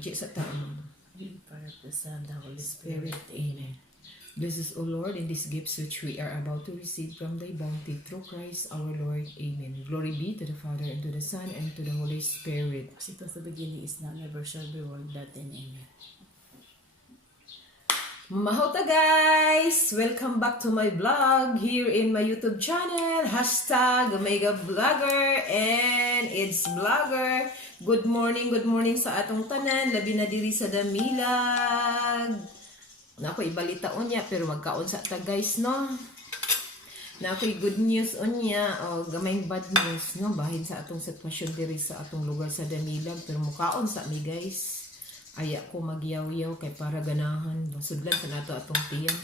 Iji sa tao. In part of the Son, the Holy Spirit. Spirit. Amen. Bless us, O Lord, in these gifts which we are about to receive from thy bounty through Christ our Lord. Amen. Glory be to the Father, and to the Son, and to the Holy Spirit. As it was the beginning, is now, never shall be, world that in. Amen. Mahota guys! Welcome back to my vlog here in my YouTube channel. Hashtag Omega Vlogger and it's Vlogger. Good morning sa atong tanan. Labi na diri sa Damilag. Nako'y balita unya pero magkaon sa ta guys no. Nako'y good news unya o gamay bad news no bahin sa atong sitwasyon diri sa atong lugar sa Damilag pero mukaon sa mi guys. Aya ko magyaw-yaw kay para ganahan basudlan sa nato atong tiyan.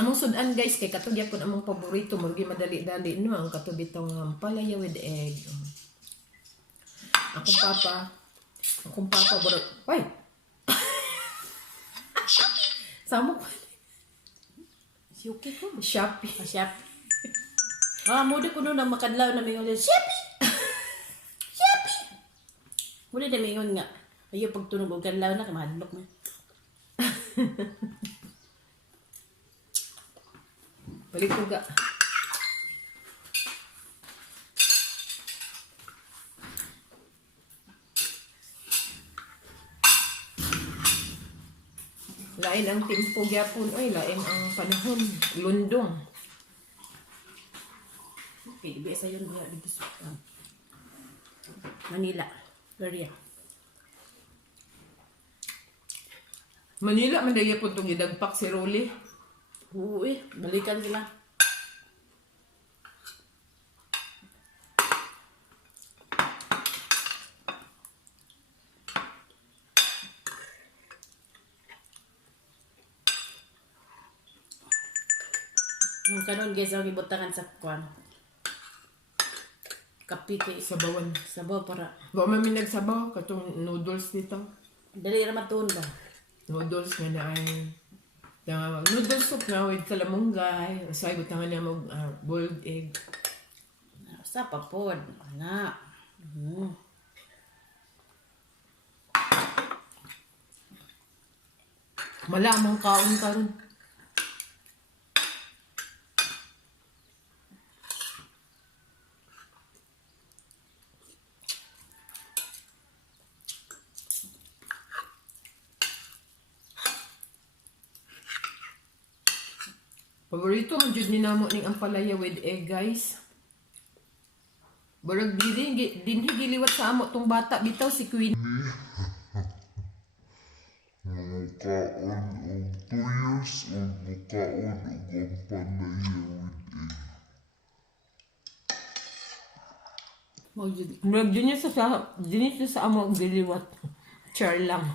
Among sudan guys kay katong gyapon among paborito murgi madali-dali no ang katong bitong palaya with egg. Akong papa borot. Hoy. Samo ko. Siyuki ko. Shopee. Shopee. Mudi ko na makadlaw na mingon Shopee. Shopee. Mudi na mingon nga. Ayo pagtunog og kadlaw na kamadlok na. Balik ko ga. Lain ang tempo gyapon oy, lain ang panahon, lundong. Okay, di sa yun dito sa Manila, area. Manila man daya pud tong idagpak si Rolly. Oo balikan sila. Yung kanon guys, ang ibutangan sa kwan. Kapite. Sabawan. Sabaw para. Wa man mi nagsabaw katong noodles dito. Dali ra matun ba? Noodles nga na ay noodles soup na with kalamunggay. Usay butangan niya mag boiled egg. Sa papod. Ana. Mala among kaon karon. Paborito man jud ni namo ning ampalaya with egg guys. Barag dinhi giliwat sa amo tong bata bitaw si Queen. Mukaon og 2 years o mukaon og ampalaya with egg. Mo jud. Murag dinhi sa amo og giliwat. Char lang.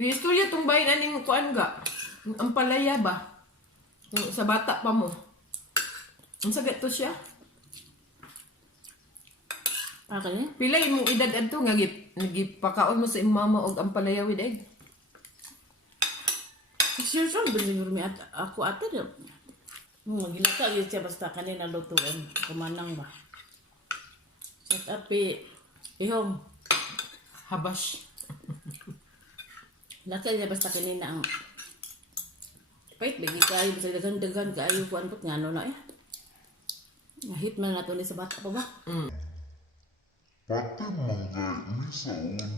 Istorya tong bayin aning kuan ga. Ang palaya ba? Sa bata pa mo. Ang sagat to siya. Okay. Pila imong edad adto nga nagipakaon mo sa imong mama og ang palaya with egg? 6 years old ba siguro mi ako ate na. Ginaka yun siya basta kanina lutuan. Kumanang ba? Set up ihom. Habash. Laka niya basta kanina ang pait bagi kayo basta dagan kayo kuan put ngano na Nahit man nato ni sa bata pa ba? Pati manggay ni sa una.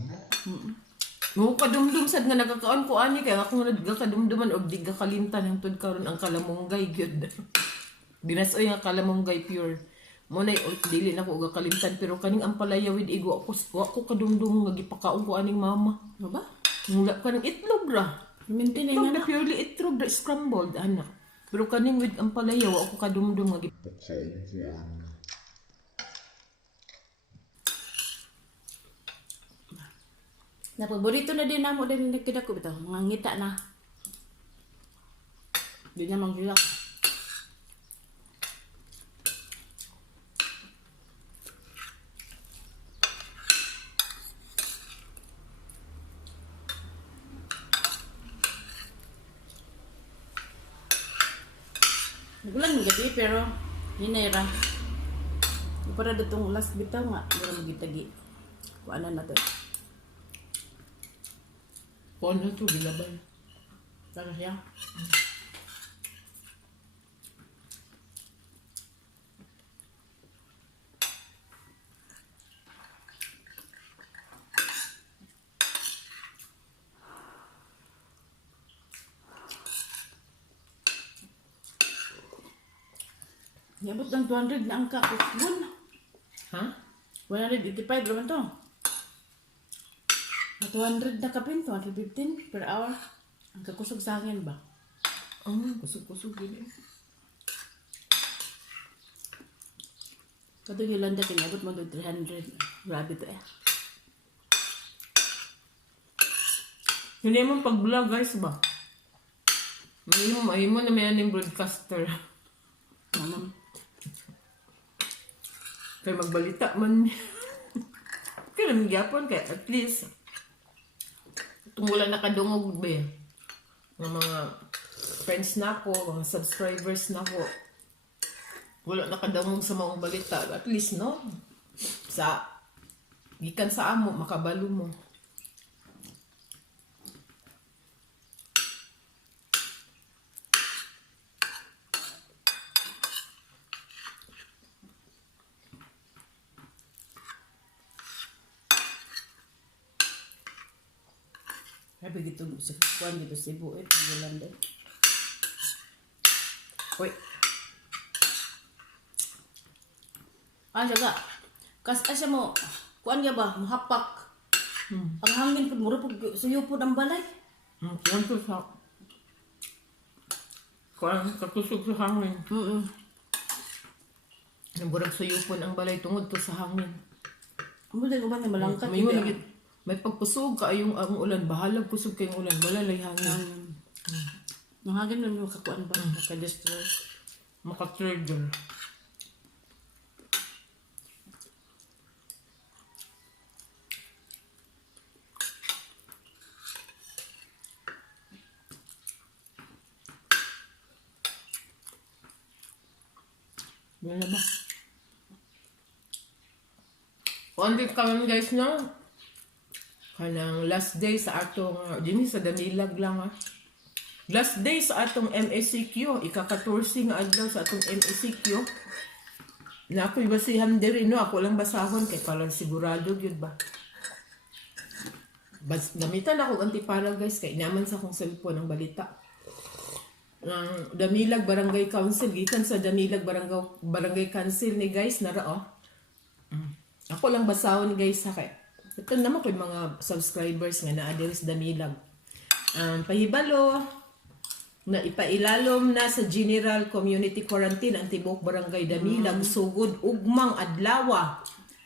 Mo kadumdum sad nga nagkakaon ko ani kay ako nga nagkadumduman og di gakalimtan hangtod karon ang kalamunggay gyud. Dinasoy nga kalamunggay pure. Mo nay dili na ko gakalimtan pero kaning ang palaya with egg wa ko kadumdum nga gipakaon ko aning mama. Ano ba? Mula ka ng itlog ra. Mintin Itlog na na purely itlog ra scrambled anak. Pero kaning with ang palaya wa ko kadumdum nga Pakaon ko ani. Na paborito na din namo din nagkida ko bitaw. Mga ngita na. Di na manggilak. Nagulan ng gabi pero hinera. Para datong last bitaw nga, mura magitagi. Kuanan na to. Kuan na to, gilabay. Para siya. Yabot ng 200 na ang kakusbon. Ha? 185 naman to. 200 na kapin, 215 per hour. Ang kakusog sa hangin ba? Kusog-kusog yun eh. Kato yung Yolanda, tinabot mo doon 300. Grabe to eh. Hindi mo pag-vlog guys ba? May mo na may aning broadcaster. Mamam. Kaya magbalita man. Kaya naman giyapon kaya at least itong wala nakadungog ba eh. Ng mga friends na ko, mga subscribers na ko. Wala nakadungog sa mga balita. At least no, sa gikan sa amo, makabalo mo. Sabi dito sa kuwan dito sa Cebu eh, Yolanda. Uy, Siya kas siya mo, kuwan niya ba, mahapak. Ang hangin po, mura po, suyo po ng balay. kuwan to sa kuwan, katusog sa hangin. Naburag sa yupon ang balay tungod to sa hangin. Mula ko ba na malangkat? May mo lagi, may pagpusog ka yung ang ulan, bahalag pusog kayong ulan, malalay hangin. Nang hangin nun yung kakuan ba, maka-destroy. Maka-trigger. Yan na ba? Kundi kami guys no? Kanang last day sa atong, dini sa Damilag lang ha. Last day sa atong MSCQ, ika-14 nga adlaw sa atong MSCQ. Na ako'y basihan diri no, ako lang basahon kay kalang sigurado yun ba. Gamitan ako antipara guys kay naman sa akong cellphone ang balita. Damilag Barangay Council, gikan sa Damilag Barangay Council ni guys nara oh. Ako lang basahon guys ha kay. Ito naman ko yung mga subscribers nga naa diri sa Damilag. Pahibalo na ipailalom na sa General Community Quarantine ang tibuok Barangay Damilag sugod ugmang adlaw.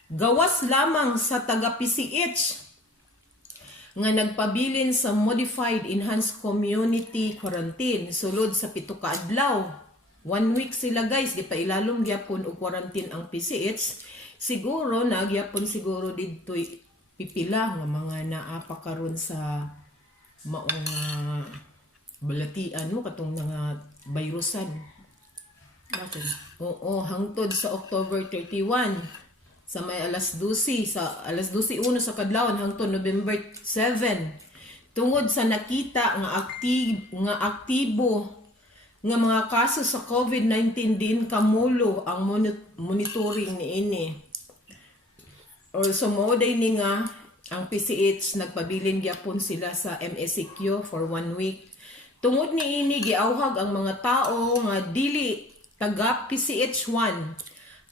Gawas lamang sa taga PCH nga nagpabilin sa Modified Enhanced Community Quarantine sulod sa 7 ka adlaw. 1 week sila guys, ipailalom gyapon og quarantine ang PCH. Siguro nagyapon siguro didto pipila nga mga naapa karon sa maong balatian mo katong nga virusan. Bakit? Oo, hangtod sa October 31 sa may alas 12 alas 12:01 sa kadlawon hangtod November 7 tungod sa nakita nga aktibo nga mga kaso sa COVID-19 din kamulo ang monitoring niini. Or so mo day ni nga ang PCH nagpabilin gyapon sila sa MSCQ for 1 week. Tungod niini giawhag ang mga tao nga dili taga PCH1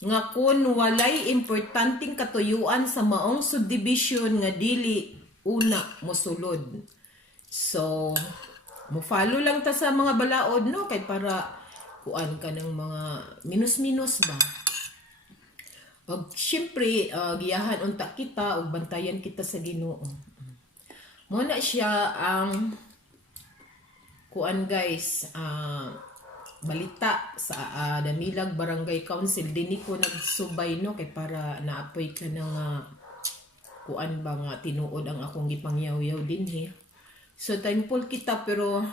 nga kun walay importanteng katuyuan sa maong subdivision nga dili una mosulod. So, mo follow lang ta sa mga balaod no kay para kuan ka ng mga minus-minus ba. Og syempre giyahan unta kita og bantayan kita sa Ginoo. Mo na siya ang kuan guys, balita sa Damilag Barangay Council dinhi ko nagsubay no kay para naapoy ka ng kuan ba nga tinuod ang akong gipangyaw-yaw dinhi. So thankful kita pero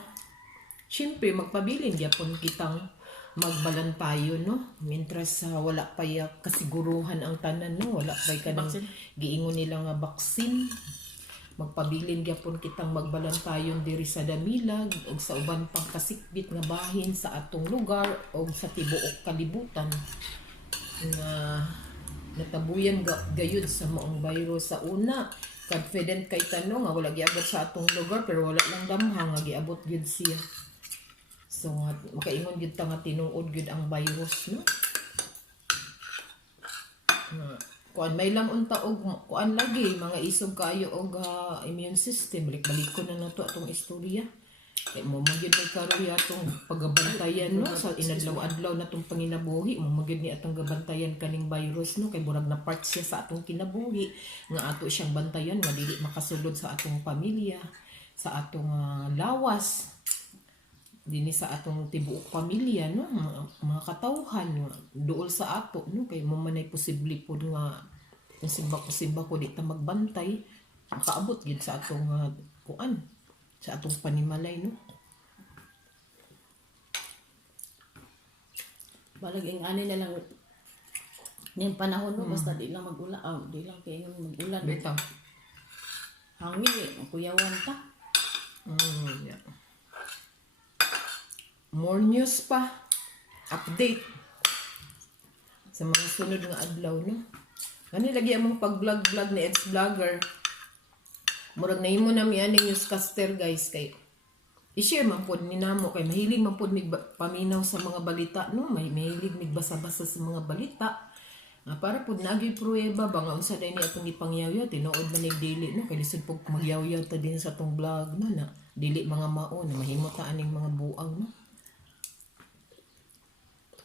syempre magpabilin gyapon kitang magbalantayon, no? Mientras wala pa ya kasiguruhan ang tanan, no? Wala pa ka nang giingon nila nga baksin. Magpabilin gyapon kitang magbalantayon diri sa Damilag ug sa uban pang kasikbit nga bahin sa atong lugar o sa tibuok kalibutan nga natabuyan gayud sa maong virus. Sa una, confident kay tanong nga wala giabot sa atong lugar pero wala lang damhang nga giabot gyud siya. So makaingon gyud ta nga tinuod gyud ang virus, no? Kuan may lang unta og kuan lagi mga isog kayo og immune system. Balik ko na nato atong istorya. Kay mo magyud may karoy atong pagabantayan, no, sa inadlaw-adlaw natong panginabuhi. Mo magyud ni atong gabantayan kaning virus, no, kay burag na part siya sa atong kinabuhi nga ato siyang bantayan nga dili makasulod sa atong pamilya, sa atong lawas dinhi sa atong tibuok pamilya, no, mga katawhan duol sa ato, no, kay mo manay posible pud nga simba ko di ta magbantay makaabot gid sa atong kuan sa atong panimalay, no. Balag ang ani na lang ngayong panahon, no, basta di lang mag-ulan, di lang kayo mag-ulan. Bitaw. Hangin, kuyawan ta. Yeah. More news pa. Update. Sa mga sunod nga adlaw, no. Ano lagi among pag-vlog ni Ed's Vlogger. Murag na imo na mi aning newscaster, guys, kay i-share man pod ni namo kay mahilig man pod mig paminaw sa mga balita, no. Mahilig mig basa-basa sa mga balita. Para pod nagay pruweba ba nga unsa day ni atong ipangyaw-yaw tinuod man nig dili, no, kay lisod pog magyaw-yaw ta din sa atong vlog, no, na dili mga mao na mahimo ta aning mga buang, no.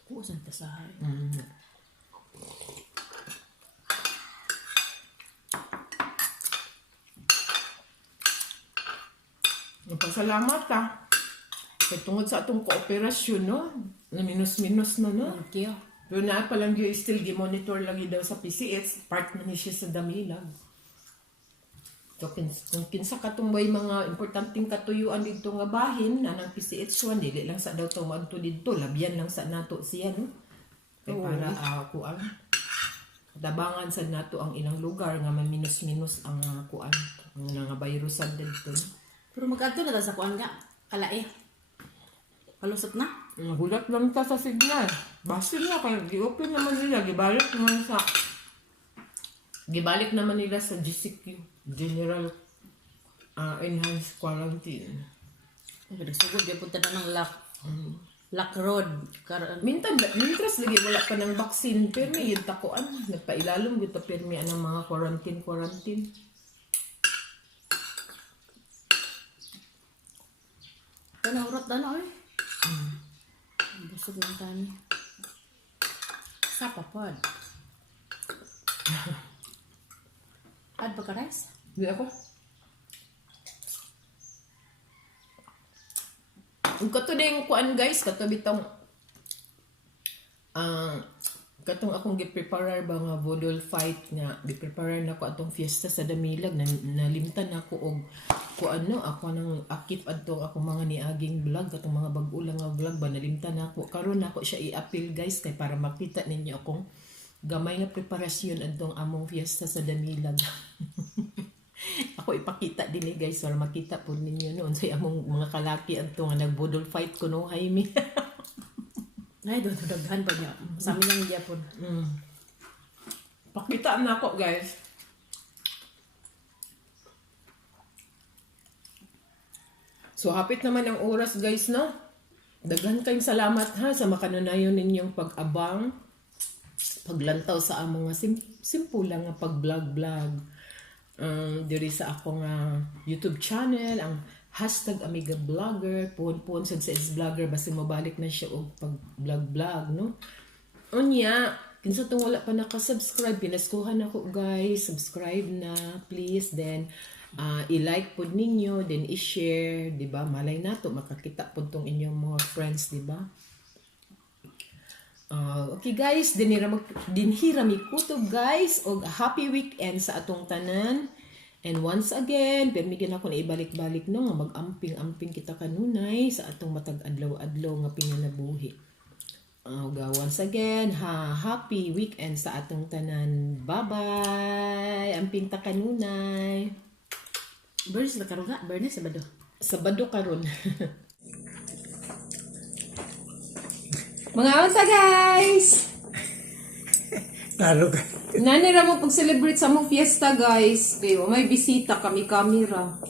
Kusan ta sahay. Pasalamat ta. Kay tungod sa atong kooperasyon, no, na minus-minus na, no. Thank you. Pero na pa lang yung still gi-monitor lagi daw sa PCH, part na ni siya sa Damilag. So, kung kinsa katumbay mga importanteng katuyuan dito nga bahin na ng PCH1, dili lang sa daw ito maadto dito, labyan lang sa nato siya, no? Kaya para kuan, tabangan sa nato ang ilang lugar nga may minus-minus ang kuan, ang nga virusan dito. Pero magadto na ta sa kuan nga, kalae. Palusot na. Gulat lang ta sa signal. Basta na, kaya gi-open naman nila, gibalik naman nila sa GCQ, General Enhanced Quarantine. Nagsugod di punta na ng Lock Road. Mintras lagi wala pa ng vaccine, pero may yun takuan. Nagpailalom dito, pero may anong mga quarantine. Panahurot na na, busog ng tani. Sapa pod. Ad ba ka rice? Di ako. Ang kato na yung kuan, guys, kato bitong katong akong gipreparar ba nga bodol fight nga gipreparar na ko atong fiesta sa Damilag na nalimtan ako og kuano ako nang akip adtong ako mga niaging vlog katong mga bag-o lang nga vlog ba nalimtan nako karon nako siya i-appeal, guys, kay para makita ninyo akong gamay nga preparasyon adtong among fiesta sa Damilag. Ako ipakita din guys para makita po ninyo noon sa among mga kalaki adto nga nagbodol fight kuno Jaime. Ay, doon daghan pa niya. Sa amin lang giyapon. Pakita na ako, guys. So, hapit naman ang oras, guys, no? Daghan kayong salamat, ha, sa makanonayon ninyong pag-abang, paglantaw sa among simple lang nga pag-vlog. Diri sa akong YouTube channel, ang #Amiga Vlogger, puhon sa Ed's Vlogger, basta mabalik na siya og pag-vlog, no? Unya, kinsa tong wala pa naka-subscribe, pinaskuhan ako, guys, subscribe na, please, then, i-like po ninyo, then i-share, di ba? Malay nato, makakita po tong inyong mga friends, di ba? Okay, guys, dinhira mi kutob, guys, og happy weekend sa atong tanan. And once again, permigyan ako na ibalik-balik, no, nga mag-amping-amping kita kanunay sa atong matag adlaw-adlaw nga pinanabuhi. Once again, happy weekend sa atong tanan. Bye-bye. Amping ta kanunay. Bernes na karon nga, Bernes Sabado. Sabado karon. Mga unsa guys. Talo ka. Nani ra mo pag-celebrate sa mong fiesta guys. Kay may bisita kami kamera.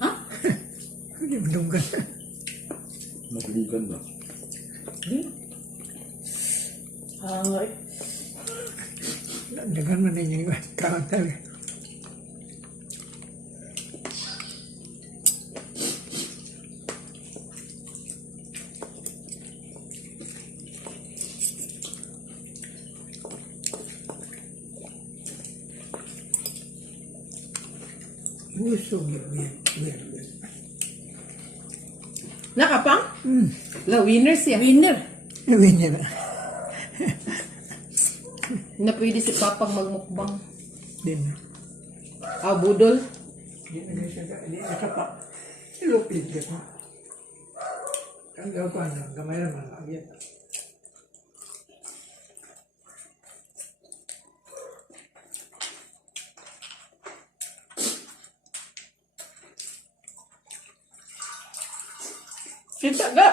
Ha? Dunggan. Naglugan ba? Ay. Dengan man ninyo kaon tayo. Busog yan. Nakapang? La winner siya. Winner. Iwin niya na. Na pwede si Papang magmukbang. Din. Budol. Di na ka pa. Ilupit ka pa. Ang gawa pa na, gamay naman. Agyan. Kita ga.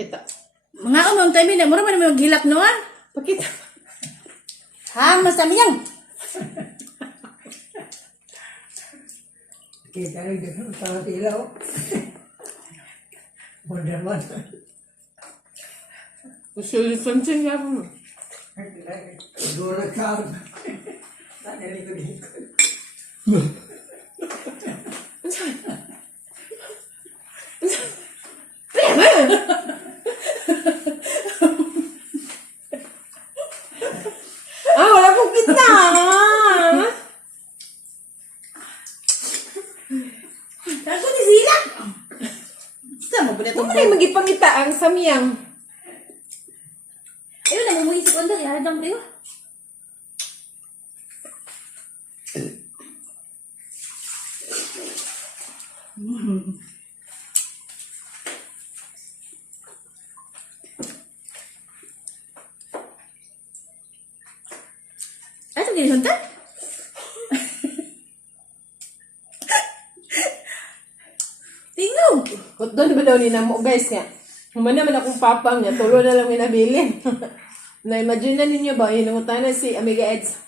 Kita. Mga umang tayo na, mura man naman maghilak noan. Pakita. Ha, masamiyang. Kita rin dito sa ilaw. Wonder man. Usul-usul nga mo. Dura ka. Tanili ko dito. Wala kong kita. Ako ni sila. Sa mo ba Huwag mo na yung magipangita ang samyang. Ayun, namumuhi si Kondo. Yaradang kayo. Ito ginihunta? Tingog! Doon ba daw ni Namo guys nga? Human naman akong papang niya. Tulo na lang minabilin. Na-imagine na ninyo ba? Hinungutan na si Amiga Eds.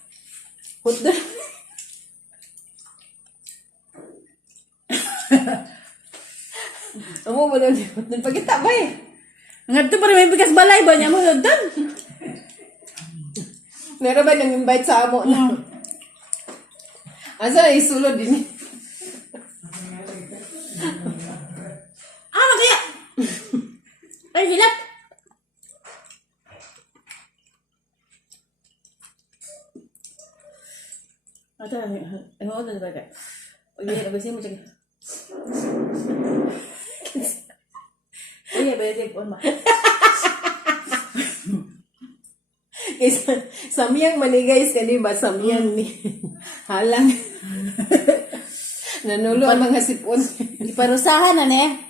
Put doon. Amo ba daw niya? Doon pagkita ba eh? Ang ito pa rin may bigas balay ba niya mo doon? Meron ba nang invite sa amo na? Asa na isulod din eh? Kaya! Ay, hilap! Ito, ano ko na ba? Uy, nabasin mo siya. Uy, nabasin mo ma. Samyang mani guys, kani ba? Samyang ni halang. Nanulo ang mga sipon. Iparusahan na ne.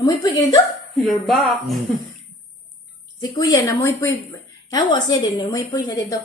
Amoy po ganito? You're back. Si kuya, namoy po. Hawa siya din, namoy po siya dito.